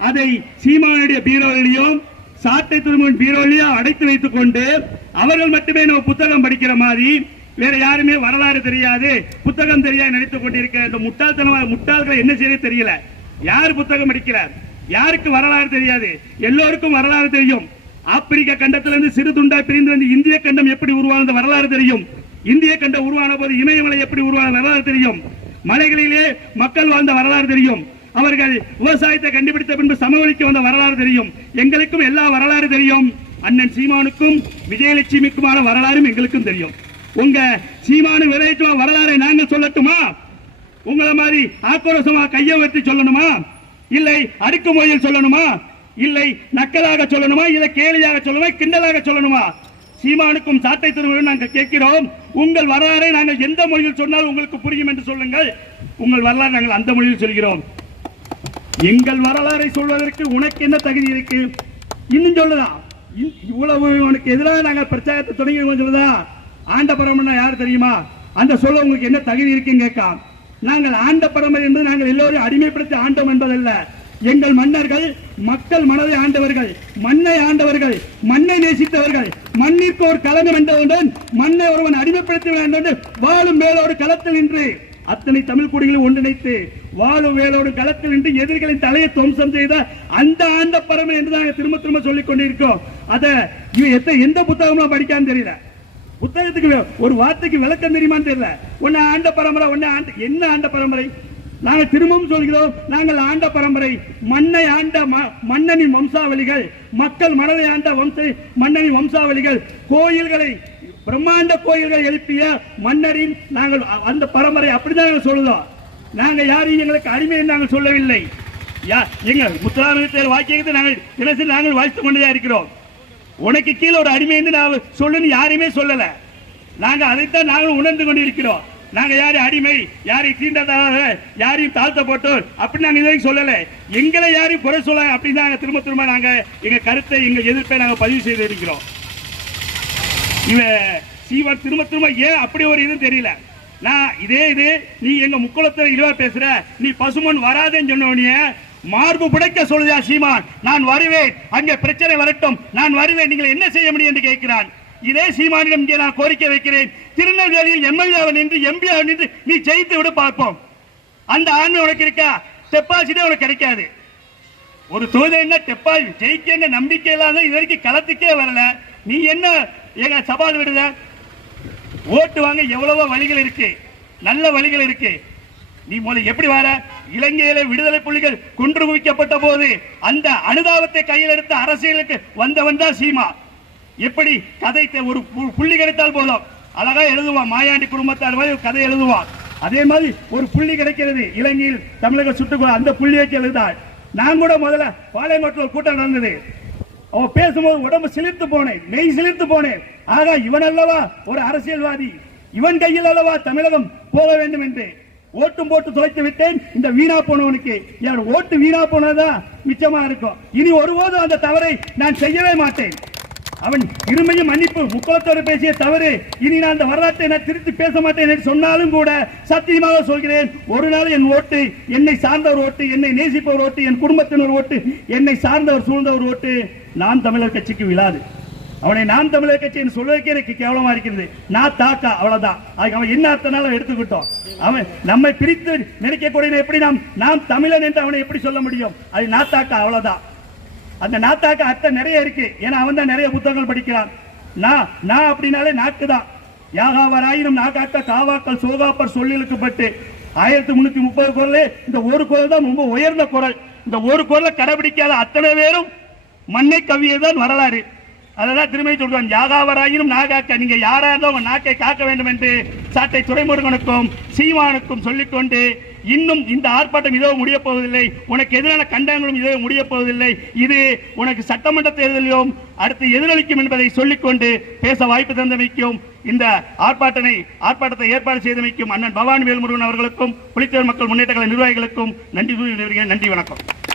அதை சீமானுடைய பீரோலையும் சாட்டை திருமணம் பீரோலையும் அடைத்து வைத்துக் கொண்டு அவர்கள் மட்டுமே நம்ம புத்தகம் படிக்கிற மாதிரி வேற யாருமே வரலாறு தெரியாது புத்தகம் தெரியாது நினைத்துக் கொண்டிருக்கிற இந்த முட்டாள்தனமா முட்டாள்களை என்ன செய்ய தெரியல. யார் புத்தகம் படிக்கிறார்? யாருக்கு வரலாறு தெரியாது? எல்லோருக்கும் வரலாறு தெரியும். ஆப்பிரிக்க கண்டத்திலிருந்து சிறு துண்டா பிரிந்து வந்து இந்திய கண்டம் எப்படி உருவானது வரலாறு தெரியும். இந்திய கண்டம் உருவான போது இமயமலை எப்படி உருவான வரலாறு தெரியும். மலைகளிலே மக்கள் வாழ்ந்த வரலாறு தெரியும். அவர்கள் விவசாயத்தை கண்டுபிடித்த பின்பு சமவெளிக்கு வந்த வரலாறு தெரியும். எங்களுக்கும் எல்லா வரலாறு தெரியும். அண்ணன் சீமானுக்கும் விஜயலட்சுமிக்குமான வரலாறும் எங்களுக்கும் தெரியும். உங்க சீமானு விளையாட்டு வரலாறை நாங்கள் சொல்லட்டுமா? உங்களை மாதிரி ஆக்ரோஷமா கையை வெட்டி சொல்லணுமா? இல்லை அடுக்குமொழியில் சொல்லணுமா? இல்லை நக்கலாக சொல்லணுமா? இல்லை கேலியாக சொல்லணுமா? கிண்டலாக சொல்லணுமா? சீமானுக்கும் சாட்டை திருமணம் நாங்கள் கேட்கிறோம். உங்கள் வரலாறை நாங்கள் எந்த மொழியில் சொன்னால் உங்களுக்கு புரியும் என்று சொல்லுங்கள். உங்கள் வரலாறு நாங்கள் அந்த மொழியில் சொல்கிறோம். எங்கள் வரலாறை சொல்வதற்கு உனக்கு என்ன தகுதி இருக்கு? இன்னும் சொல்லுதா இவ்வளவு உனக்கு எதிராக நாங்கள் பிரச்சாரத்தை தொடங்கி சொல்லுதா ஆண்ட பரம்பரை யார் தெரியுமா? அந்த சொல்ல உங்களுக்கு என்ன தகுதி இருக்குன்னு கேட்கா நாங்கள் ஆண்ட பரம்பரை என்பது நாங்கள் எல்லோரும் அடிமைப்படுத்தி ஆண்டோம் என்பதல்ல. எங்கள் மன்னர்கள் மக்கள் மனதை ஆண்டவர்கள் மண்ணை ஆண்டவர்கள் மண்ணை நேசித்தவர்கள் மண்ணிற்கு ஒரு களங்கம் என்றவுடன் மண்ணை ஒருவன் அடிமைப்படுத்த வேண்டும் வாழும் மேலோடு களத்தில் நின்று. அத்தனை தமிழ் குடிகளை ஒன்றிணைத்து வாழும் வேலோடு களத்தில் நின்று எதிரிகளின் தலையை துவம்சம் செய்த அந்த ஆண்ட பரமை என்றுதான் நாங்கள் திரும்ப திரும்ப சொல்லிக் கொண்டிருக்கோம் அதை இவன் எந்த புத்தகம்லாம் படிக்கான்னு தெரியல. புத்தகத்துக்கு ஒரு வார்த்தைக்கு விளக்கம் தெரியுமான்னு தெரியல. ஒன்னு ஆண்ட பரம்பரை ஒன்னு ஆண்ட என்ன ஆண்ட பரம்பரை? நாங்கள் திரும்பவும் சொல்கிறோம் நாங்கள் ஆண்ட பரம்பரை. மண்ணை ஆண்ட ம- மன்னனின் வம்சாவளிகள் மக்கள் மனதை ஆண்ட வம்ச மன்னனின் வம்சாவளிகள். கோயில்களை பிரம்மாண்ட கோயில்கள் எழுப்பிய மன்னரின் நாங்கள் அந்த பரம்பரை அப்படிதான் நாங்கள் சொல்லுதோம். நாங்கள் யாரையும் எங்களுக்கு அடிமை நாங்கள் சொல்லவில்லை. யா எங்க முத்துராமலிங்கத்தில் வாக்கியத்தை நாங்கள் தினசரி நாங்கள் வாழ்த்து கொண்டுதான் இருக்கிறோம். உனக்கு கீழே ஒரு அடிமை என்று நான் சொல்லுன்னு யாரையுமே சொல்லலை. நாங்கள் அதைத்தான் நாங்கள் உணர்ந்து கொண்டு இருக்கிறோம் நாங்க யாரும் அடிமை யாரை தீண்டதாக யாரையும் தாழ்த்த போட்டோம் அப்படி நாங்க இதுவரைக்கும் சொல்லல. எங்களை யாரையும் குறை சொல்ல அப்படின்னு நாங்க திரும்ப திரும்ப நாங்க எங்க கருத்தை எங்க எதிர்ப்பை நாங்க பதிவு செய்து இருக்கிறோம். இவன் சீவன் திரும்ப திரும்ப ஏன் அப்படி ஒரு இது தெரியல. நான் இதே இது நீ எங்க முக்குளத்துல இழிவா பேசுற நீ பசுமன் வராதேன்னு சொன்னோடனே மார்பு புடைக்க சொல்லுதா சீமான்? நான் வருவேன். அங்கே பிரச்சனை வரட்டும். நான் வருவேன். நீங்கள் என்ன செய்ய முடியும்? என்று கேட்கிறான். இதே சீமானிடம் இங்கே நான் கோரிக்கை வைக்கிறேன். திருநெல்வேலியில் எம்எல்ஏ நின்று எம்பி நின்று நீ ஜெயித்து விட பார்ப்போம். அந்த ஆண்மை உனக்கு இருக்கா? டெபாசிட்டே உனக்கு கிடைக்காது. ஒரு தொகுதி என்ன டெப்பால் ஜெயிக்க நம்பிக்கை இல்லாத இது வரைக்கும் களத்துக்கே வரல. நீ என்ன ஏங்க சவால் விடுத ஓட்டு வாங்க எவ்வளவோ வழிகள் இருக்கு. நல்ல வழிகள் இருக்கு. நீ முதல்ல எப்படி வர? இலங்கையில விடுதலை புலிகள் குன்று குவிக்கப்பட்ட போது அந்த அனுதாபத்தை கையில் எடுத்த அரசியலுக்கு வந்தவன் தான் சீமா. எப்படி? கதை ஒரு பு- புள்ளி கிடைத்தால் போதும். அழகா எழுதுவான். மாயாண்டி குடும்பத்தார் மாதிரி கதை எழுதுவான். அதே மாதிரி ஒரு புள்ளி கிடைக்கிறது. இலங்கையில் தமிழக சுட்டுக்குள்ள அந்த புள்ளி வச்சு எழுதாள் நான் கூட முதல்ல பாளையங்கோட்டில் ஒரு கூட்டம் நடந்தது. அவன் பேசும்போது உடம்பு சிலிர்த்து போனேன் மெய் சிலிர்த்து போனேன் ஆகா இவன் அல்லவா ஒரு அரசியல்வாதி. இவன் கையில் அல்லவா தமிழகம் போக வேண்டும் என்று ஓட்டும் போட்டு துளைத்து விட்டேன். இந்த வீணா போனவனுக்கு. என் ஓட்டு வீணா போனதா மிச்சமா இருக்கும். இனி ஒருபோதும் அந்த தவறை நான் செய்யவே மாட்டேன். அவன் இருமையும் மன்னிப்பு முக்கோத்தோடு பேசிய தவறு. இனி நான் அந்த வரலாற்றை நான் திருத்தி பேச மாட்டேன் என்று சொன்னாலும் கூட சத்தியமாக சொல்கிறேன். ஒரு நாள் என் ஓட்டு என்னை சார்ந்தவர் ஓட்டு என்னை நேசிப்பவர் ஓட்டு என் குடும்பத்தினர் ஓட்டு என்னை சார்ந்தவர் சூழ்ந்தவர் ஓட்டு நான் தமிழர் கட்சிக்கு விழாது. அவனை நான் தமிழர் கட்சி என்று சொல்வதற்கே எனக்கு கேவலமா இருக்கிறது. நான் தாக்கா அவ்வளவுதான். அதுக்கு அவன் என்ன அர்த்தனாலும் எடுத்துக்கிட்டோம். அவன் நம்மை பிரித்து நினைக்கக்கூடிய எப்படி நாம் நாம் தமிழன் என்று அவனை எப்படி சொல்ல முடியும்? அது நான் தாக்கா அவ்வளவுதான். அந்த நாத்தாக்கு அர்த்தம் நிறைய இருக்கு. ஏன்னா அவன் தான் நிறைய புத்தகங்கள் படிக்கிறான். நான் நான் அப்படின்னாலே நாக்கு தான் யாகாவராயிரம் நாகாக்க காவாக்கள் சோகாப்பர் சொல்லிழுக்கப்பட்டு ஆயிரத்தி முன்னூத்தி முப்பது குரல் இந்த ஒரு குரல் தான் ரொம்ப உயர்ந்த குரல். இந்த ஒரு குரலை கடைபிடிக்காத அத்தனை பேரும் மண்ணை கவ்வியதான் வரலாறு. அதான் திரும்பி சொல்றான் யாகாவராயினும் நாகாக்க நீங்க யாரா இருந்தோ உங்க நாக்கை காக்க வேண்டும் என்று சாட்டை துறைமுருகனுக்கும் சீமானுக்கும் சொல்லிக்கொண்டு இன்னும் இந்த ஆர்ப்பாட்டம் இதோ முடிய போவதில்லை. உனக்கு எதிரான கண்டனங்களும் இதோ முடிய போவதில்லை. இது உனக்கு சட்டமன்ற தேர்தலிலும் அடுத்து எதிரொலிக்கும் என்பதை சொல்லிக்கொண்டு பேச வாய்ப்பு தந்தமைக்கும் இந்த ஆர்ப்பாட்டனை ஆர்ப்பாட்டத்தை ஏற்பாடு செய்தமைக்கும் அண்ணன் பவானி வேல்முருகன் அவர்களுக்கும் புலித்தேர் மக்கள் முன்னேற்ற கழக நிர்வாகிகளுக்கும் நன்றி கூறி நன்றி வணக்கம்.